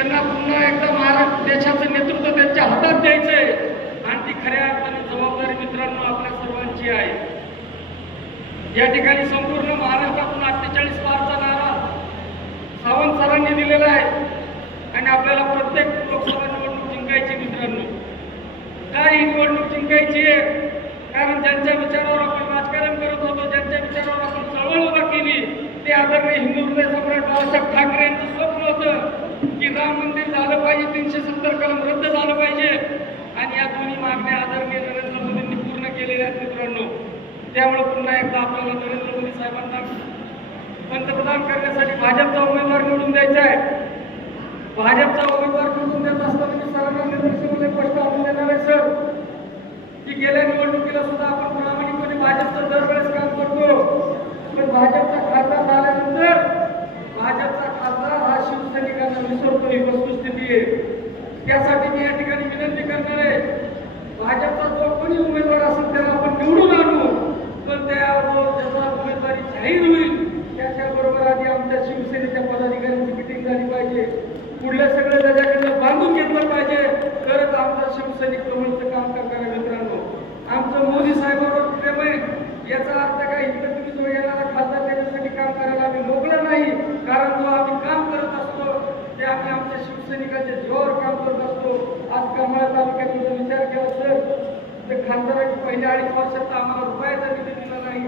त्यांना पुन्हा एकदा महाराष्ट्र देशाचं नेतृत्व त्यांच्या हातात द्यायचंय. आणि ती खऱ्या अर्थाने जबाबदारी मित्रांनो आपल्या सर्वांची आहे. या ठिकाणी संपूर्ण महाराष्ट्रातून अठ्ठेचाळीस पारचा नारा सावंत सरांनी दिलेला आहे. आणि आपल्याला प्रत्येक लोकसभा निवडणूक जिंकायची मित्रांनो. काय ही निवडणूक जिंकायची आहे? कारण ज्यांच्या विचारावर आपण राजकारण करत होतो ज्यांच्या विचारावर आपण चळवळ उभा केली ते आदरणीय हिंदू हृदय सम्राट बाळासाहेब ठाकरे यांचं स्वप्न होतं की राम मंदिर झालं पाहिजे तीनशे सत्तर कलम रद्द झालं पाहिजे. आणि या दोन्ही मागण्या आदरणीय नरेंद्र मोदींनी पूर्ण केलेल्या आहेत मित्रांनो. त्यामुळे पुन्हा एकदा आपल्याला नरेंद्र मोदी साहेबांना पंतप्रधान करण्यासाठी भाजपचा उमेदवार निवडून द्यायचा आहे. भाजपचा उमेदवार निवडून देत असताना मी सरांना निर्देशामध्ये स्पष्ट आणून देणार आहे सर की गेल्या निवडणुकीला सुद्धा आपण प्रामाणिकपणे भाजपचं दरवेळेस काम करतो पण भाजपचा खासदार झाल्यानंतर भाजपचा खासदार हा शिवसैनिकांना विसरतो ही वस्तुस्थिती आहे त्यासाठी मी या ठिकाणी विनंती करणार आहे भाजपचा जो कोणी उमेदवार असेल त्याला आपण निवडून आणू पण त्यावर ज्याचा उमेदवारी जाहीर होईल त्याच्याबरोबर आधी आमच्या शिवसेनेच्या पदाधिकाऱ्यांची मिटिंग झाली पाहिजे पुढलं सगळं त्याच्याकडनं बांधून घेतलं पाहिजे तरच सैनिक शिवसैनिक काम करणाऱ्या मित्रांनो आमचं मोदी साहेबांवर प्रेम आहे. याचा अर्थ काय? इकडे तुम्ही जो येणारा खासदार त्याच्यासाठी काम करायला आम्ही मोकळं नाही. कारण जो आम्ही काम करत असतो ते आम्ही आमच्या शिवसैनिकांच्या जीवावर काम करत असतो. आज करमाळा तालुक्यात जर विचार केला तर ते खासदाराची पहिल्या अडीच वर्षात आम्हाला रुपयाचा निधी दिला नाही.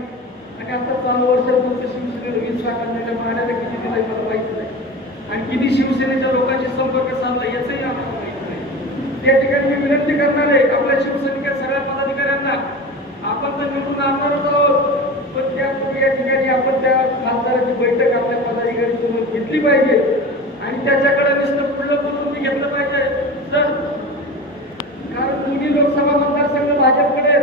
आणि आता चालू वर्षात फक्त शिवसेनेला वीस लाखांच्या पाण्याचा किती दिलाय मला माहिती नाही. आणि किती शिवसेनेच्या लोकांशी संपर्क साधला याचंही आम्हाला या त्या ठिकाणी मी विनंती करणार आहे आपल्या शिवसैनिक सगळ्या पदाधिकाऱ्यांना. आपण तर निवडून आणणारच आहोत पण त्यापूर्वी या ठिकाणी आपण त्या खासदाराची बैठक आपल्या पदाधिकारी सोबत घेतली पाहिजे. आणि त्याच्याकडे नुसतं पुढलं बोलून मी घेतलं पाहिजे. तर कारण दोन्ही लोकसभा मतदारसंघ भाजपकडे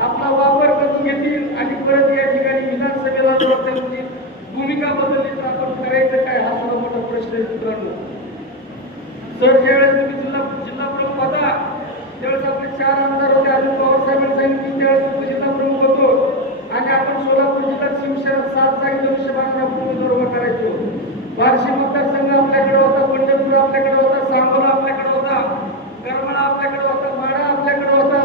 आपला वापर करून घेतील आणि परत या ठिकाणी विधानसभेला जर त्यांची भूमिका बदलली तर आपण करायचं काय? हा सुद्धा मोठा प्रश्न आहे मित्रांनो. सर ज्यावेळेस तुम्ही जिल्हा जिल्हा प्रमुख होता त्यावेळेस आपले चार आमदार होते. अजून पवार सांगितलं त्यावेळेस उपजिल्हा प्रमुख होतो. आणि आपण सोलापूर जिल्ह्यात शिवसेना सात जागी धनुष्यबाणाला आपण उमेदवार उभा करायचो बार्शी मतदारसंघ आपल्याकडे होता पंढरपूर आपल्याकडे होता सांगोला आपल्याकडे होता करमाळा आपल्याकडे होता माळा आपल्याकडे होता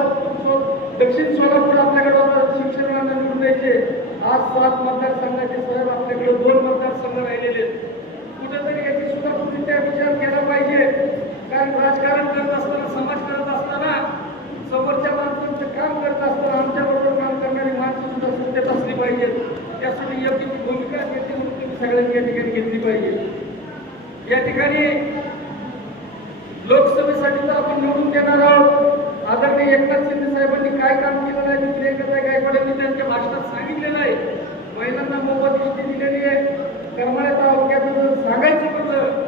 दक्षिण सोलापूर आपल्याकडे होता शिवसेना निवडून द्यायचे. आज सात मतदारसंघाचे साहेब आपल्याकडे दोन मतदारसंघ राहिलेले आहेत. कुठेतरी याची सुद्धा तुम्ही त्या विचार केला पाहिजे. कारण राजकारण करत असताना समाज करत असताना समोरच्या माणसांचं काम करत असताना आमच्या बरोबर काम करणारी माणसं सुद्धा सत्तेत असली पाहिजे त्यासाठी योग्य ती भूमिका घेतली म्हणून तुम्ही सगळ्यांनी या ठिकाणी घेतली पाहिजे. या ठिकाणी लोकसभेसाठी तर आपण निवडून देणार आहोत. आदरणीय एकनाथ शिंदे साहेबांनी काय काम केलं नाही मी प्रियंका गायकवाड त्यांच्या भाषणात सांगितलेलं आहे. महिलांना मोफत इष्टी दिलेली आहे. करमाळ्या तालुक्यात सांगायचं होतं.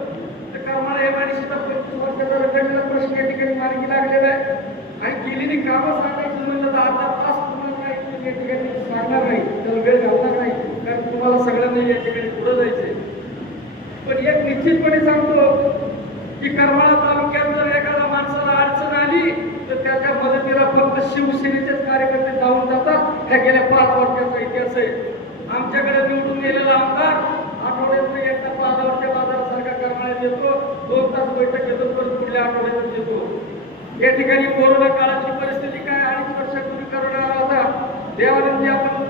तर करमाळा हे माणशीचा पंचवीस वर्षाचा रखडलेला प्रश्न या ठिकाणी मार्गी लागलेला आहे. आणि केलेली कामं सांगायची म्हणलं तर अर्धा तास तुम्हाला काय तुम्ही या ठिकाणी सांगणार नाही त्याला वेळ घालणार नाही कारण तुम्हाला सगळ्यांना या ठिकाणी पुढे जायचंय पण एक निश्चितपणे सांगतो की करमाळा तालुक्यात जर एखाद्या माणसाला अडचण आली तर त्याच्या मदतीला फक्त शिवसेनेचेच कार्यकर्ते धावून जातात. ह्या गेल्या पाच वर्षाचा इतिहास आहे. आमच्याकडे निवडून गेलेला आमदार आठवड्यातून एकदा पाच बाजारच्या बाजारासारखा करमाळ्यात येतो. दोन तास बैठक घेतो परत पुढल्या आठवड्यातच येतो. या ठिकाणी कोरोना काळाची परिस्थिती काय अडीच वर्षापूर्वी करोना आला होता. देवानंदी आपण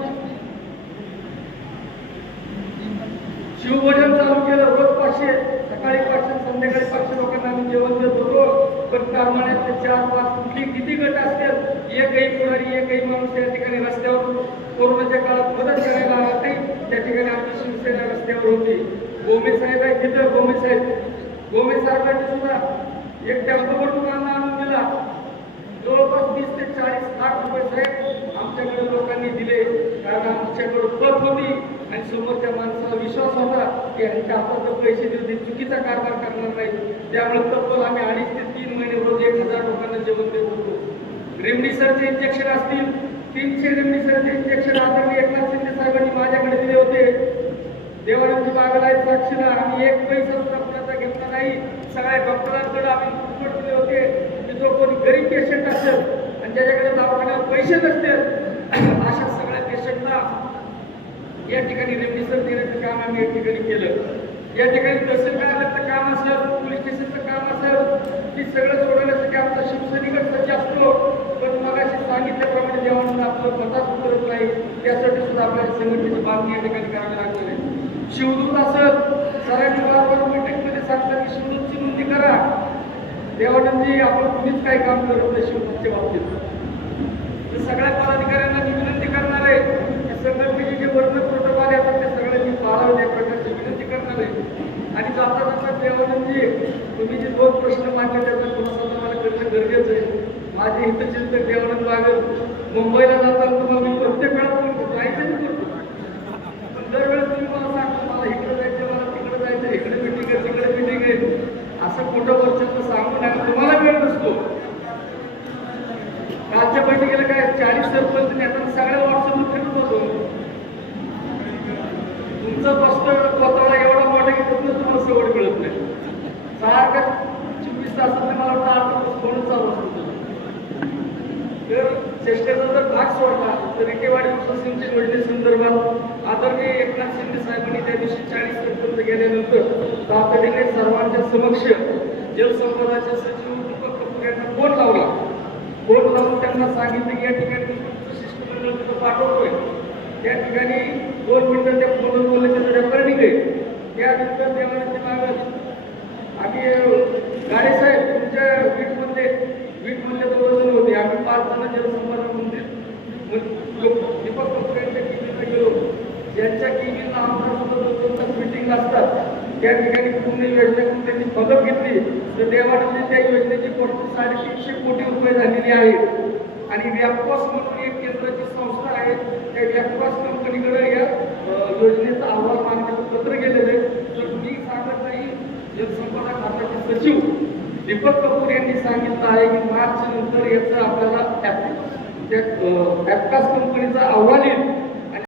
शिवभोजन पाचशे सकाळी पाचशे संध्याकाळी पाचशे लोकांना आम्ही जेवण देत होतो. पण कारमाण्यातले चार पाच कुठली किती गट असतील एकही पुढारी एकही माणूस या ठिकाणी रस्त्यावर कोरोनाच्या काळात मदत करायला आला नाही. त्या ठिकाणी आमची शिवसेना रस्त्यावर होती. गोमे साहेब आहे तिथं गोमे साहेब. गोमे साहेबांनी सुद्धा एक टॅम्पोवर दुकानला आणून दिला. जवळपास वीस ते चाळीस लाख रुपये साहेब आमच्याकडे लोकांनी दिले. कारण आमच्याकडे पत होती आणि समोरच्या माणसाला विश्वास होता. की यांच्या हातात जर पैसे देऊ ते चुकीचा कारभार करणार नाही. त्यामुळे तब्बल आम्ही अडीच ते तीन महिने रोज एक हजार लोकांना जेवण देत होतो. रेमडिसरचे इंजेक्शन असतील तीनशे रेमडिसरचे इंजेक्शन आदरणीय एकनाथ शिंदे साहेबांनी माझ्याकडे दिले होते. देवानंदी बागला आहेत साक्षीला आम्ही एक पैसा सुद्धा घेतला नाही. सगळ्या डॉक्टरांकडे आम्ही फुकट दिले होते. की जो कोणी गरीब पेशंट असेल आणि ज्याच्याकडे दवाखान्यात पैसे नसतील या ठिकाणी रेमडिसर देण्याचं काम आम्ही या ठिकाणी केलं. या ठिकाणी तहसील कार्यालयाचं काम असेल पोलीस स्टेशनचं काम असेल की सगळं सोडवण्यासाठी आमचा शिवसैनिकच सज्ज असतो पण मग अशी सांगितल्याप्रमाणे देवानं आपलं मतात उतरत नाही. त्यासाठी सुद्धा आपल्याला संघटनेची मागणी या ठिकाणी करावी लागलेली आहे. शिवदूत असेल सरांनी वारंवार बैठकीमध्ये सांगतात की शिवदूतची नोंदणी करा. देवानंदजी आपण कुणीच काही काम करत नाही शिवदूतच्या बाबतीत तर सगळ्या पदाधिकाऱ्यांना मी विनंती करणार आहे की संघटनेचे जे वर्ग प्रोटोकॉल येतात ते सगळ्यांनी पाळावे त्या प्रकारची विनंती करणार आहे आणि जाता जाता देवानंदजी तुम्ही जे दोन प्रश्न मांडले त्याचा थोडासा तुम्हाला करणं गरजेचं आहे माझे हितचिंतक देवानंद बागल मुंबईला जाताना तुम्हाला मी प्रत्येक वेळा करतो जायचं करतो पण दरवेळेस तुम्ही मला सांगतो मला इकडे जायचं मला तिकडे जायचं इकडे मिटिंग आहे तिकडे मिटिंग आहे. असं खोटं वर्षाचं सांगून आहे तुम्हाला वेळ नसतो कालच्या बैठकीला काय चाळीस सरपंच नेत्यांना सगळ्या व्हॉट्सअपवर फिरत होतो तुमचा बसतो कोताळा एवढा मोठा की कुठलं तुम्हाला सवड मिळत नाही सारखं चोवीस तासात मला वाटतं आठ तास फोन चालू असतो तर चेष्टेचा जर भाग सोडला तर रिकेवाडी उपसिंचन योजनेसंदर्भात आदरणीय एकनाथ शिंदे साहेबांनी त्या दिवशी चाळीस सरपंच गेल्यानंतर तातडीने सर्वांच्या समक्ष जलसंपदाचे सचिव दीपक कपूर यांना फोन लावला. फोन लावून त्यांना सांगितलं की या ठिकाणी शिष्टमंडळ तिथं पाठवतोय. त्या ठिकाणी दोन मिनिटं त्या फोनवर बोलले त्याचं रेकॉर्डिंग आहे त्यानंतर देवाने मागत आम्ही गाडे साहेब तुमच्या वीटमध्ये वीटमधले दोन जण होते आम्ही पाच जण जलसंपदा मंदिर दीपक कपूर यांच्या केबीला गेलो ज्यांच्या केबीला आमचा सुद्धा दोन दोन तास मिटिंग असतात त्या ठिकाणी पूर्ण योजनेतून त्यांनी मदत घेतली तर देवाने त्या योजनेची कोटी साडेतीनशे कोटी रुपये झालेली आहे आणि व्यापवास म्हणून एक केंद्राची संस्था आहे. त्या व्यापवास कंपनीकडे या योजनेचा अहवाल मागण्याचं पत्र गेलेलं आहे. तर मी सांगत नाही जलसंपदा खात्याचे सचिव दीपक कपूर यांनी सांगितलं आहे की मार्च नंतर याचं आपल्याला ॲप- त्या ॲपकास